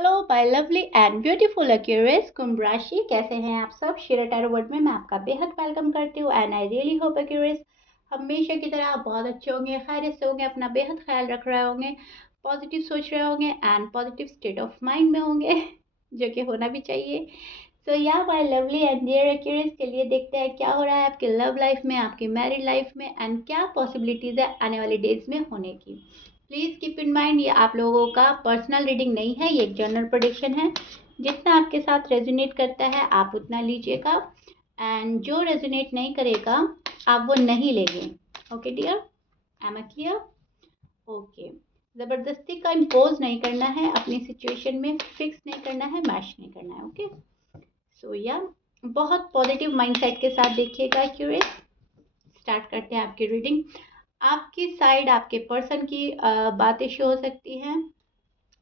Hello my lovely and beautiful Aquarius कुंभ राशि, कैसे हैं आप सब। शिरा टैरो वर्ड में मैं आपका बेहद वेलकम करती हूँ and I really hope Aquarius हमेशा की तरह आप बहुत अच्छे होंगे, खैरियत से होंगे, अपना बेहद ख्याल रख रहे होंगे, पॉजिटिव सोच रहे होंगे and positive state of mind में होंगे जो कि होना भी चाहिए। So yeah my lovely and dear Aquarius, के लिए देखते हैं क्या हो रहा है आपकी लव लाइफ में, आपकी मैरिड लाइफ में एंड क्या पॉसिबिलिटीज़ है आने वाले डेज में होने की। प्लीज़ कीप इन माइंड, ये आप लोगों का पर्सनल रीडिंग नहीं है, ये एक जनरल प्रेडिक्शन है। जितना आपके साथ रेजोनेट करता है आप उतना लीजिएगा एंड जो रेजोनेट नहीं करेगा आप वो नहीं लेंगे। Okay dear, am I clear? Okay, ज़बरदस्ती का इम्पोज नहीं करना है, अपनी सिचुएशन में फिक्स नहीं करना है, मैच नहीं करना है। ओके सो या बहुत पॉजिटिव माइंडसेट के साथ देखिएगा क्यूरियस। स्टार्ट करते हैं आपकी रीडिंग। आपकी साइड आपके पर्सन की बातें शो हो सकती हैं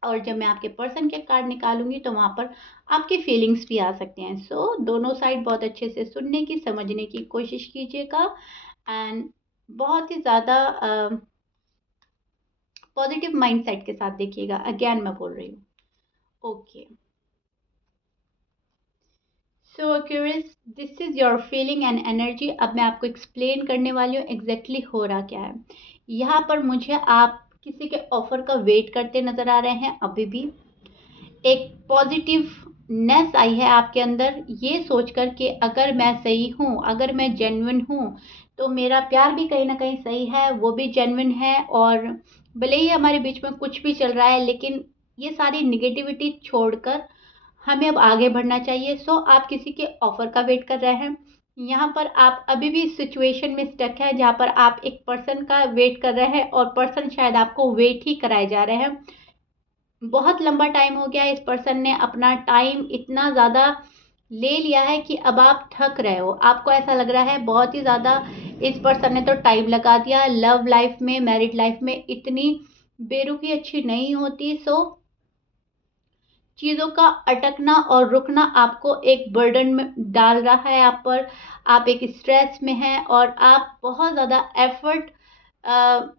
और जब मैं आपके पर्सन के कार्ड निकालूंगी तो वहाँ पर आपकी फीलिंग्स भी आ सकती हैं। सो दोनों साइड बहुत अच्छे से सुनने की, समझने की कोशिश कीजिएगा एंड बहुत ही ज़्यादा पॉजिटिव माइंडसेट के साथ देखिएगा। अगेन मैं बोल रही हूँ। Okay so curious, this is your feeling and energy. अब मैं आपको एक्सप्लेन करने वाली हूँ एग्जैक्टली हो रहा क्या है। यहाँ पर मुझे आप किसी के ऑफर का वेट करते नजर आ रहे हैं। अभी भी एक पॉजिटिवनेस आई है आपके अंदर, ये सोचकर कि अगर मैं सही हूँ, अगर मैं जेन्युइन हूँ तो मेरा प्यार भी कहीं ना कहीं सही है, वो भी जेन्युइन है। और भले ही हमारे बीच में कुछ भी चल रहा है लेकिन ये सारी निगेटिविटी छोड़कर हमें अब आगे बढ़ना चाहिए। सो आप किसी के ऑफर का वेट कर रहे हैं। यहाँ पर आप अभी भी सिचुएशन में स्टक है जहाँ पर आप एक पर्सन का वेट कर रहे हैं और पर्सन शायद आपको वेट ही कराए जा रहे हैं। बहुत लंबा टाइम हो गया, इस पर्सन ने अपना टाइम इतना ज़्यादा ले लिया है कि अब आप थक रहे हो। आपको ऐसा लग रहा है बहुत ही ज़्यादा इस पर्सन ने तो टाइम लगा दिया। लव लाइफ में, मैरिड लाइफ में इतनी बेरुखी अच्छी नहीं होती। सो चीज़ों का अटकना और रुकना आपको एक बर्डन में डाल रहा है आप पर। आप एक स्ट्रेस में हैं और आप बहुत ज़्यादा एफर्ट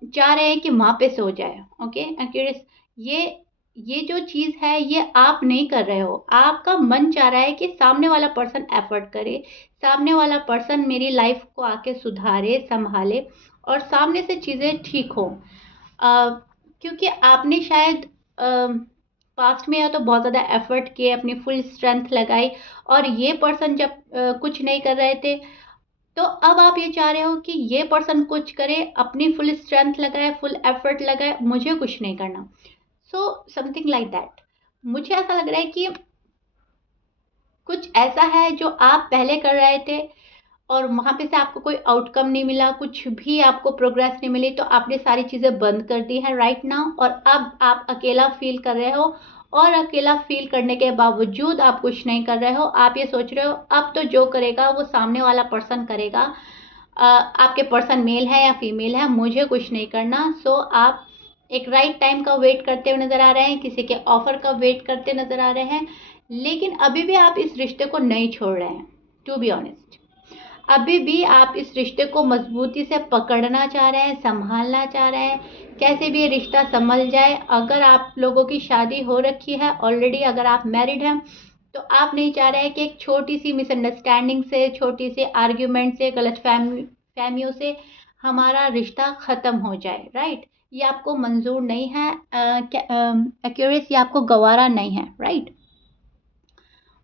चाह रहे हैं कि वहाँ पे सो जाए। ओके क्यूरियस, ये जो चीज़ है ये आप नहीं कर रहे हो। आपका मन चाह रहा है कि सामने वाला पर्सन एफर्ट करे, सामने वाला पर्सन मेरी लाइफ को आके सुधारे, संभाले और सामने से चीज़ें ठीक हो। क्योंकि आपने शायद पास्ट में या तो बहुत ज़्यादा एफर्ट किए, अपनी फुल स्ट्रेंथ लगाई और ये पर्सन जब कुछ नहीं कर रहे थे तो अब आप ये चाह रहे हो कि ये पर्सन कुछ करे, अपनी फुल स्ट्रेंथ लगाए, फुल एफर्ट लगाए, मुझे कुछ नहीं करना। So something like that. मुझे ऐसा लग रहा है कि कुछ ऐसा है जो आप पहले कर रहे थे और वहाँ पे से आपको कोई आउटकम नहीं मिला, कुछ भी आपको प्रोग्रेस नहीं मिली तो आपने सारी चीज़ें बंद कर दी है राइट नाउ। और अब आप अकेला फील कर रहे हो और अकेला फील करने के बावजूद आप कुछ नहीं कर रहे हो। आप ये सोच रहे हो अब तो जो करेगा वो सामने वाला पर्सन करेगा। आपके पर्सन मेल है या फीमेल है, मुझे कुछ नहीं करना। सो आप एक राइट टाइम का वेट करते हुए नज़र आ रहे हैं, किसी के ऑफर का वेट करते नज़र आ रहे हैं, लेकिन अभी भी आप इस रिश्ते को नहीं छोड़ रहे हैं। टू बी ऑनेस्ट, अभी भी आप इस रिश्ते को मजबूती से पकड़ना चाह रहे हैं, संभालना चाह रहे हैं, कैसे भी ये रिश्ता संभल जाए। अगर आप लोगों की शादी हो रखी है ऑलरेडी, अगर आप मैरिड हैं तो आप नहीं चाह रहे हैं कि एक छोटी सी मिसअंडरस्टैंडिंग से, छोटी सी आर्ग्यूमेंट से, गलत फहमियों से हमारा रिश्ता ख़त्म हो जाए। राइट, ये आपको मंजूर नहीं है। एक्यूरेस, ये आपको गवारा नहीं है। राइट,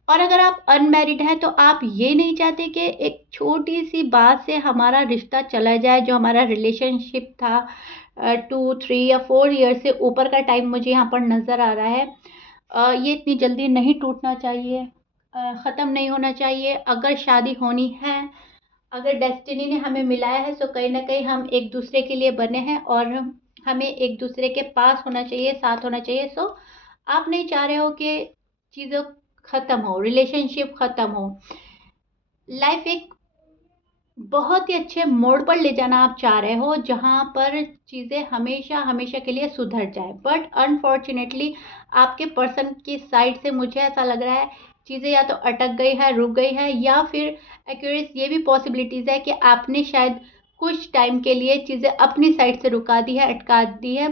और अगर आप अनमैरिड हैं तो आप ये नहीं चाहते कि एक छोटी सी बात से हमारा रिश्ता चला जाए। जो हमारा रिलेशनशिप था 2 3 या 4 ईयर से ऊपर का टाइम मुझे यहाँ पर नज़र आ रहा है, ये इतनी जल्दी नहीं टूटना चाहिए, ख़त्म नहीं होना चाहिए। अगर शादी होनी है, अगर डेस्टिनी ने हमें मिलाया है तो कहीं ना कहीं हम एक दूसरे के लिए बने हैं और हमें एक दूसरे के पास होना चाहिए, साथ होना चाहिए। सो आप नहीं चाह रहे हो कि चीज़ों ख़त्म हो, रिलेशनशिप ख़त्म हो, लाइफ एक बहुत ही अच्छे मोड़ पर ले जाना आप चाह रहे हो जहाँ पर चीज़ें हमेशा हमेशा के लिए सुधर जाए। बट अनफॉर्चुनेटली आपके पर्सन की साइड से मुझे ऐसा लग रहा है चीज़ें या तो अटक गई है, रुक गई है, या फिर एक्यूरेस ये भी पॉसिबिलिटीज़ है कि आपने शायद कुछ टाइम के लिए चीज़ें अपनी साइड से रुका दी है, अटका दी है,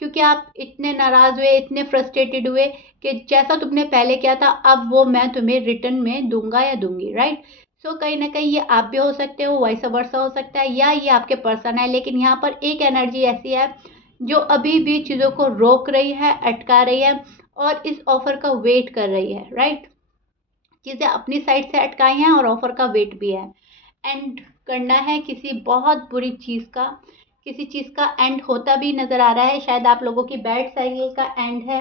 क्योंकि आप इतने नाराज़ हुए, इतने फ्रस्ट्रेटेड हुए कि जैसा तुमने पहले किया था अब वो मैं तुम्हें रिटर्न में दूंगा या दूंगी, राइट। सो कहीं ना कहीं ये आप भी हो सकते हो, वाइस वर्सा हो सकता है, या ये आपके पर्सन है। लेकिन यहाँ पर एक एनर्जी ऐसी है जो अभी भी चीज़ों को रोक रही है, अटका रही है और इस ऑफर का वेट कर रही है, राइट। चीज़ें अपनी साइड से अटकाई हैं और ऑफर का वेट भी है। एंड करना है किसी बहुत बुरी चीज़ का, किसी चीज़ का एंड होता भी नज़र आ रहा है, शायद आप लोगों की बैड साइकिल का एंड है।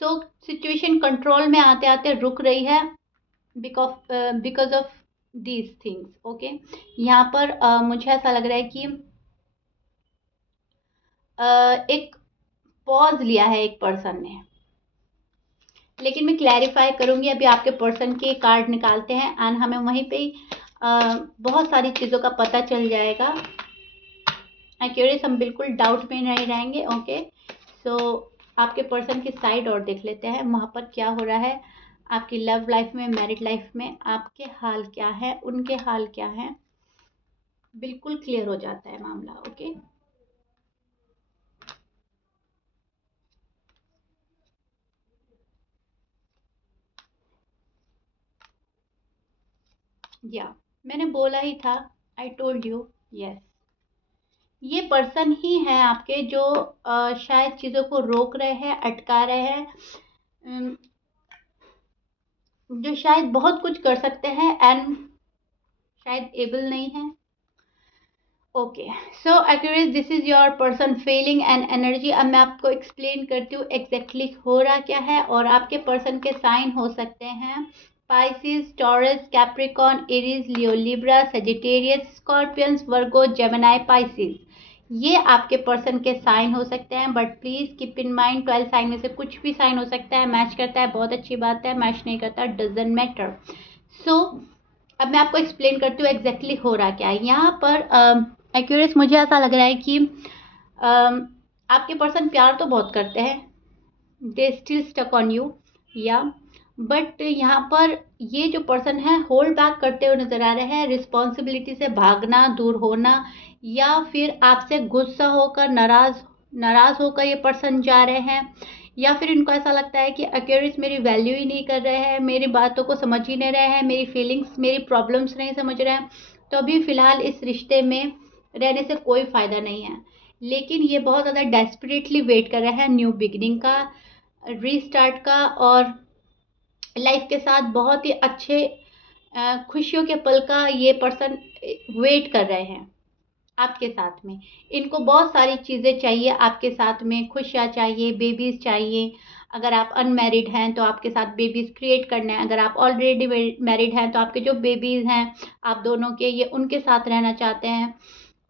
सो सिचुएशन कंट्रोल में आते आते रुक रही है because of these things, okay. यहाँ पर मुझे ऐसा लग रहा है कि एक पॉज लिया है एक पर्सन ने। लेकिन मैं क्लैरिफाई करूंगी, अभी आपके पर्सन के कार्ड निकालते हैं एंड हमें वहीं पे ही बहुत सारी चीज़ों का पता चल जाएगा। एक्यूरेट, हम बिल्कुल डाउट में नहीं रहेंगे, ओके। सो आपके पर्सन की साइड और देख लेते हैं, वहाँ पर क्या हो रहा है, आपकी लव लाइफ में, मैरिड लाइफ में आपके हाल क्या है, उनके हाल क्या है, बिल्कुल क्लियर हो जाता है मामला, ओके। या मैंने बोला ही था, आई टोल्ड यू, यस। ये पर्सन ही है आपके जो शायद चीज़ों को रोक रहे हैं, अटका रहे हैं, अम, जो शायद बहुत कुछ कर सकते हैं एंड शायद एबल नहीं है, okay. So accurate, this is your person feeling and energy. अब मैं आपको एक्सप्लेन करती हूँ एग्जैक्टली हो रहा क्या है। और आपके पर्सन के साइन हो सकते हैं Pisces, Taurus, Capricorn, Aries, Leo, Libra, Sagittarius, Scorpions, Virgo, Gemini, Pisces. ये आपके पर्सन के साइन हो सकते हैं, but please keep in mind 12 sign में से कुछ भी साइन हो सकता है। मैच करता है बहुत अच्छी बात है, मैच नहीं करता डजंट मैटर। सो अब मैं आपको एक्सप्लेन करती हूँ एग्जैक्टली हो रहा क्या है यहाँ पर। एक्यूरेस, मुझे ऐसा लग रहा है कि आपके पर्सन प्यार तो बहुत करते हैं, they still stuck on you, yeah but यहाँ पर ये जो पर्सन है होल्ड बैक करते हुए नजर आ रहे हैं, रिस्पॉन्सिबिलिटी से भागना, दूर होना, या फिर आपसे गुस्सा होकर, नाराज होकर ये पर्सन जा रहे हैं, या फिर इनको ऐसा लगता है कि अक्यूरेट मेरी वैल्यू ही नहीं कर रहे हैं, मेरी बातों को समझ ही नहीं रहे हैं, मेरी फीलिंग्स, मेरी प्रॉब्लम्स नहीं समझ रहे हैं, तो अभी फ़िलहाल इस रिश्ते में रहने से कोई फ़ायदा नहीं है। लेकिन ये बहुत ज़्यादा डेस्परेटली वेट कर रहे हैं न्यू बिगिनिंग का, रीस्टार्ट का, और लाइफ के साथ बहुत ही अच्छे खुशियों के पल का ये पर्सन वेट कर रहे हैं आपके साथ में। इनको बहुत सारी चीज़ें चाहिए आपके साथ में, खुशियाँ चाहिए, बेबीज़ चाहिए। अगर आप अनमैरिड हैं तो आपके साथ बेबीज़ क्रिएट करना है, अगर आप ऑलरेडी मैरिड हैं तो आपके जो बेबीज़ हैं आप दोनों के, ये उनके साथ रहना चाहते हैं।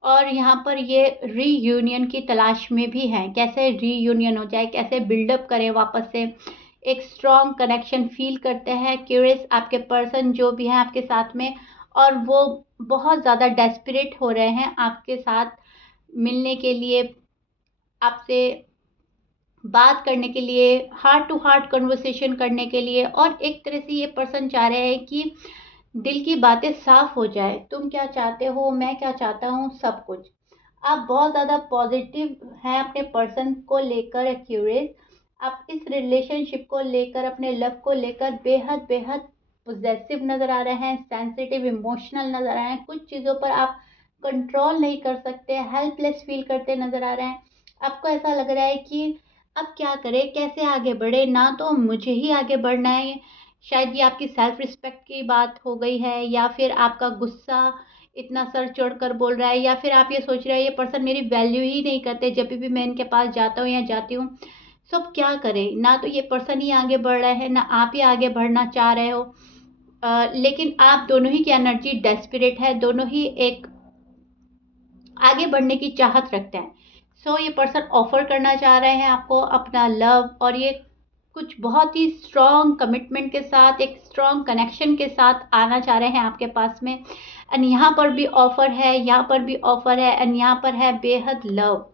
और यहाँ पर ये रीयूनियन की तलाश में भी हैं, कैसे रीयूनियन हो जाए, कैसे बिल्डअप करें वापस से एक स्ट्रॉन्ग कनेक्शन फील करते हैं क्यूरियस आपके पर्सन जो भी हैं आपके साथ में। और वो बहुत ज़्यादा डेस्परेट हो रहे हैं आपके साथ मिलने के लिए, आपसे बात करने के लिए, हार्ट टू हार्ट कन्वर्सेशन करने के लिए। और एक तरह से ये पर्सन चाह रहे हैं कि दिल की बातें साफ हो जाए, तुम क्या चाहते हो, मैं क्या चाहता हूँ, सब कुछ। आप बहुत ज़्यादा पॉजिटिव हैं अपने पर्सन को लेकर क्यूरियस। आप इस रिलेशनशिप को लेकर, अपने लव को लेकर बेहद बेहद पोजेसिव नज़र आ रहे हैं, सेंसिटिव, इमोशनल नज़र आ रहे हैं। कुछ चीज़ों पर आप कंट्रोल नहीं कर सकते, हेल्पलेस फील करते नज़र आ रहे हैं। आपको ऐसा लग रहा है कि अब क्या करें, कैसे आगे बढ़े, ना तो मुझे ही आगे बढ़ना है। शायद ये आपकी सेल्फ रिस्पेक्ट की बात हो गई है, या फिर आपका गुस्सा इतना सर चढ़ कर बोल रहा है, या फिर आप ये सोच रहे हैं ये पर्सन मेरी वैल्यू ही नहीं करते जब भी मैं इनके पास जाता हूँ या जाती हूँ। सब क्या करें, ना तो ये पर्सन ही आगे बढ़ रहा है, ना आप ही आगे बढ़ना चाह रहे हो। लेकिन आप दोनों ही की एनर्जी डेस्परेट है, दोनों ही एक आगे बढ़ने की चाहत रखते हैं। सो ये पर्सन ऑफर करना चाह रहे हैं आपको अपना लव, और ये कुछ बहुत ही स्ट्रॉन्ग कमिटमेंट के साथ, एक स्ट्रॉन्ग कनेक्शन के साथ आना चाह रहे हैं आपके पास में। एंड यहाँ पर भी ऑफर है, यहाँ पर भी ऑफर है, एंड यहाँ पर है बेहद लव।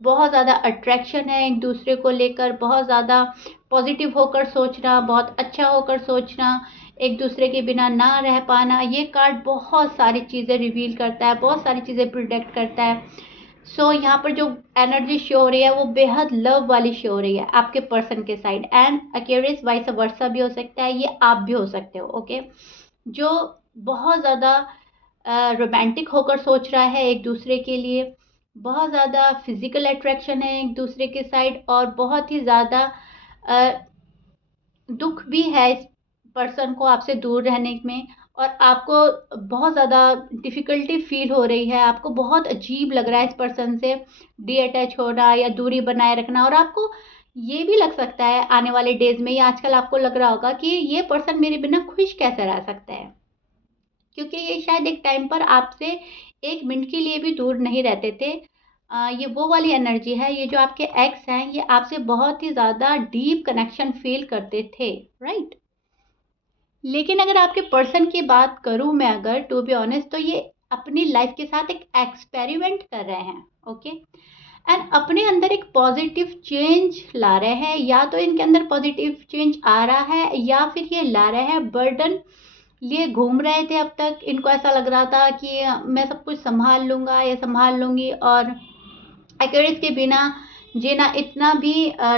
बहुत ज़्यादा अट्रैक्शन है एक दूसरे को लेकर, बहुत ज़्यादा पॉजिटिव होकर सोचना, बहुत अच्छा होकर सोचना, एक दूसरे के बिना ना रह पाना। ये कार्ड बहुत सारी चीज़ें रिवील करता है, बहुत सारी चीज़ें प्रिडिक्ट करता है। सो यहाँ पर जो एनर्जी शो हो रही है वो बेहद लव वाली शो हो रही है आपके पर्सन के side, and Aquarius vice versa भी हो सकता है, ये आप भी हो सकते हो। ओके, जो बहुत ज़्यादा रोमांटिक होकर सोच रहा है एक दूसरे के लिए, बहुत ज़्यादा फिजिकल अट्रैक्शन है एक दूसरे के साइड, और बहुत ही ज़्यादा दुख भी है इस पर्सन को आपसे दूर रहने में, और आपको बहुत ज़्यादा डिफ़िकल्टी फ़ील हो रही है, आपको बहुत अजीब लग रहा है इस पर्सन से डी-अटैच होना या दूरी बनाए रखना, और आपको ये भी लग सकता है आने वाले डेज़ में या आजकल आपको लग रहा होगा कि ये पर्सन मेरे बिना खुश कैसे रह सकता है? क्योंकि ये शायद एक टाइम पर आपसे 1 मिनट के लिए भी दूर नहीं रहते थे। ये वो वाली एनर्जी है, ये जो आपके एक्स हैं, ये आपसे बहुत ही ज़्यादा डीप कनेक्शन फ़ील करते थे, राइट? लेकिन अगर आपके पर्सन की बात करूँ मैं, अगर टू बी ऑनेस्ट, तो ये अपनी लाइफ़ के साथ एक एक्सपेरिमेंट कर रहे हैं, ओके? एंड अपने अंदर एक पॉजिटिव चेंज ला रहे हैं, या तो इनके अंदर पॉजिटिव चेंज आ रहा है या फिर ये ला रहे हैं बर्डन लिए घूम रहे थे अब तक। इनको ऐसा लग रहा था कि मैं सब कुछ संभाल लूँगा या संभाल लूँगी, और एक्यूरेट के बिना जीना इतना भी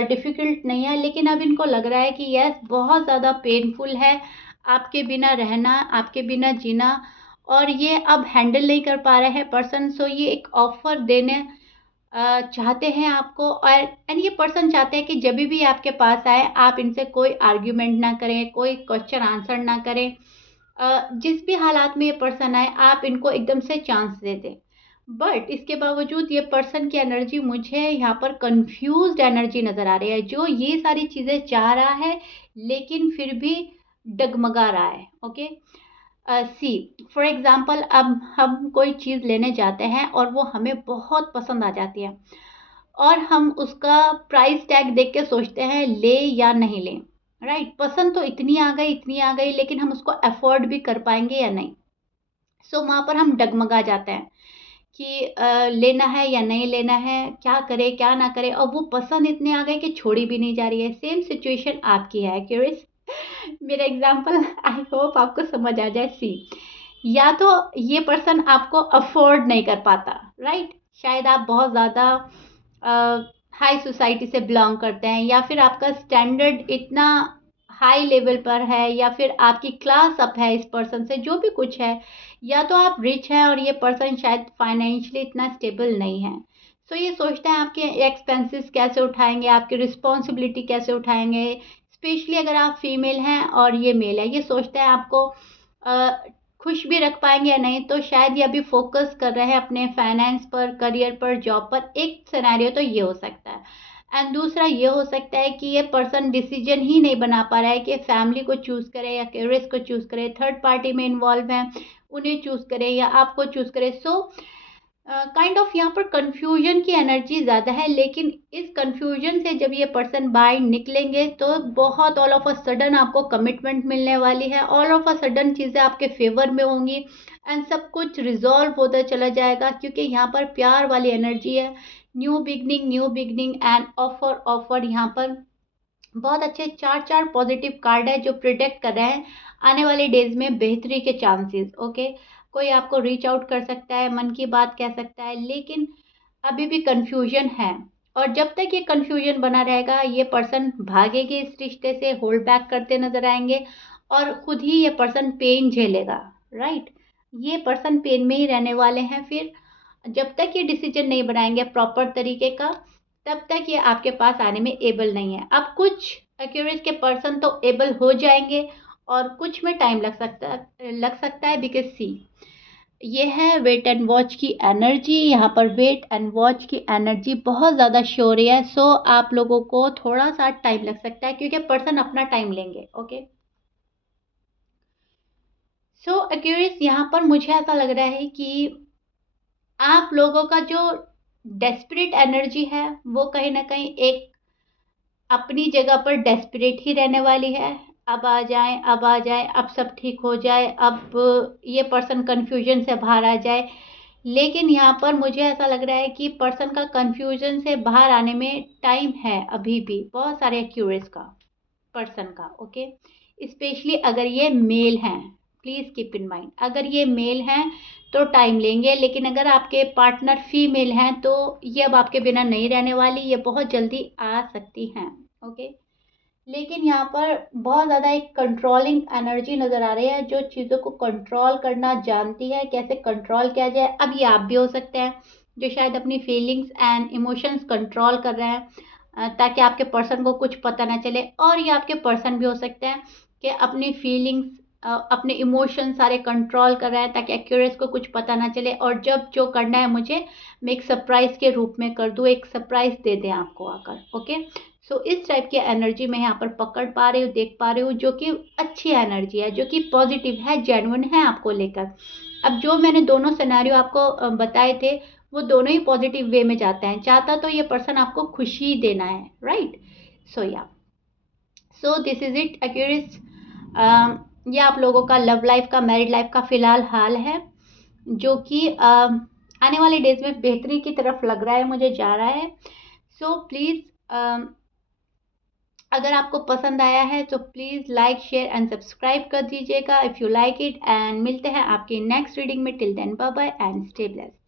डिफ़िकल्ट नहीं है, लेकिन अब इनको लग रहा है कि यस, बहुत ज़्यादा पेनफुल है आपके बिना रहना, आपके बिना जीना, और ये अब हैंडल नहीं कर पा रहे हैं पर्सन। सो ये एक ऑफ़र देने चाहते हैं आपको, और एंड ये पर्सन चाहते हैं कि जब भी आपके पास आए आप इनसे कोई आर्ग्यूमेंट ना करें, कोई क्वेश्चन आंसर ना करें। जिस भी हालात में ये पर्सन आए आप इनको एकदम से चांस दे दें। बट इसके बावजूद ये पर्सन की एनर्जी मुझे यहाँ पर कंफ्यूज्ड एनर्जी नज़र आ रही है, जो ये सारी चीज़ें चाह रहा है लेकिन फिर भी डगमगा रहा है। ओके, सी फॉर एग्जांपल, अब हम कोई चीज़ लेने जाते हैं और वो हमें बहुत पसंद आ जाती है, और हम उसका प्राइस टैग देख के सोचते हैं ले या नहीं लें, राइट? पसंद तो इतनी आ गई, लेकिन हम उसको अफोर्ड भी कर पाएंगे या नहीं। सो वहाँ पर हम डगमगा जाते हैं कि लेना है या नहीं लेना है, क्या करें क्या ना करें, और वो पसंद इतने आ गए कि छोड़ी भी नहीं जा रही है। सेम सिचुएशन आपकी है क्यूरियस। मेरा एग्जांपल आई होप आपको समझ आ जाए। सी, या तो ये पर्सन आपको अफोर्ड नहीं कर पाता, राइट? शायद आप बहुत ज़्यादा हाई सोसाइटी से बिलोंग करते हैं, या फिर आपका स्टैंडर्ड इतना हाई लेवल पर है, या फिर आपकी क्लास अप है इस पर्सन से, जो भी कुछ है, या तो आप रिच हैं और ये पर्सन शायद फाइनेंशियली इतना स्टेबल नहीं है। सो ये सोचते हैं आपके एक्सपेंसेस कैसे उठाएंगे, आपकी रिस्पॉन्सिबिलिटी कैसे उठाएंगे, स्पेशली अगर आप फीमेल हैं और ये मेल है, ये सोचते हैं आपको खुश भी रख पाएंगे या नहीं। तो शायद ये अभी फोकस कर रहे हैं अपने फाइनेंस पर, करियर पर, जॉब पर। एक सिनेरियो तो ये हो सकता है, एंड दूसरा ये हो सकता है कि ये पर्सन डिसीजन ही नहीं बना पा रहा है कि फैमिली को चूज़ करे या करियर को चूज़ करे, थर्ड पार्टी में इन्वॉल्व हैं उन्हें चूज़ करे या आपको चूज़ करे। सो काइंड ऑफ यहाँ पर कंफ्यूजन की एनर्जी ज़्यादा है, लेकिन इस कंफ्यूजन से जब ये पर्सन बाहर निकलेंगे तो बहुत ऑल ऑफ अ सडन आपको कमिटमेंट मिलने वाली है, ऑल ऑफ अ सडन चीज़ें आपके फेवर में होंगी, एंड सब कुछ रिजॉल्व होता चला जाएगा, क्योंकि यहाँ पर प्यार वाली एनर्जी है। New beginning and offer offer, यहाँ पर बहुत अच्छे चार चार पॉजिटिव कार्ड है जो प्रिडिक्ट कर रहे हैं आने वाले डेज में बेहतरी के चांसेस। ओके, कोई आपको रीच आउट कर सकता है, मन की बात कह सकता है, लेकिन अभी भी कंफ्यूजन है, और जब तक ये कंफ्यूजन बना रहेगा ये पर्सन भागेंगे इस रिश्ते से, होल्ड बैक करते नजर आएंगे, और खुद ही ये पर्सन पेन झेलेगा, राइट? ये पर्सन पेन में ही रहने वाले हैं फिर, जब तक ये डिसीजन नहीं बनाएंगे प्रॉपर तरीके का, तब तक ये आपके पास आने में एबल नहीं है। अब कुछ एक्यूरेट के पर्सन तो एबल हो जाएंगे, और कुछ में टाइम लग सकता है, बिकॉज सी, ये है वेट एंड वॉच की एनर्जी। यहाँ पर वेट एंड वॉच की एनर्जी बहुत ज़्यादा शो रही है। सो आप लोगों को थोड़ा सा टाइम लग सकता है, क्योंकि पर्सन अपना टाइम लेंगे। ओके, सो एक्यूरेट यहाँ पर मुझे ऐसा लग रहा है कि आप लोगों का जो डेस्परेट एनर्जी है वो कहीं ना कहीं एक अपनी जगह पर डेस्परेट ही रहने वाली है। अब आ जाए, अब आ जाए, अब सब ठीक हो जाए, अब ये पर्सन कंफ्यूजन से बाहर आ जाए। लेकिन यहाँ पर मुझे ऐसा लग रहा है कि पर्सन का कंफ्यूजन से बाहर आने में टाइम है अभी भी, बहुत सारे एक्यूरेट्स का, पर्सन का। ओके, स्पेशली अगर ये मेल हैं, प्लीज़ कीप इन माइंड। अगर ये मेल हैं तो टाइम लेंगे, लेकिन अगर आपके पार्टनर फीमेल हैं तो ये अब आपके बिना नहीं रहने वाली, ये बहुत जल्दी आ सकती हैं। ओके, लेकिन यहाँ पर बहुत ज़्यादा एक कंट्रोलिंग एनर्जी नज़र आ रही है, जो चीज़ों को कंट्रोल करना जानती है, कैसे कंट्रोल किया जाए। अब ये आप भी हो सकते हैं जो शायद अपनी फीलिंग्स एंड इमोशंस कंट्रोल कर रहे हैं ताकि आपके पर्सन को कुछ पता ना चले, और ये आपके पर्सन भी हो सकते हैं कि अपनी फीलिंग्स अपने इमोशन सारे कंट्रोल कर रहे हैं ताकि एक्यूरेस को कुछ पता ना चले, और जब जो करना है मुझे मैं एक सरप्राइज के रूप में कर दूँ, एक सरप्राइज दे दें आपको आकर। ओके, सो इस टाइप की एनर्जी मैं यहाँ पर पकड़ पा रही हूँ, देख पा रही हूँ, जो कि अच्छी एनर्जी है, जो कि पॉजिटिव है, जेन्युइन है आपको लेकर। अब जो मैंने दोनों सिनेरियो आपको बताए थे वो दोनों ही पॉजिटिव वे में जाते हैं। चाहता तो ये पर्सन आपको खुशी देना है, राइट? सो या, so this is it Aquarius. ये आप लोगों का लव लाइफ का, मैरिड लाइफ का फिलहाल हाल है, जो कि आने वाले डेज में बेहतरी की तरफ लग रहा है, मुझे जा रहा है। सो प्लीज़ अगर आपको पसंद आया है तो please like, share and subscribe कर दीजिएगा if you like it, and मिलते हैं आपकी नेक्स्ट रीडिंग में। Till then bye bye and stay blessed.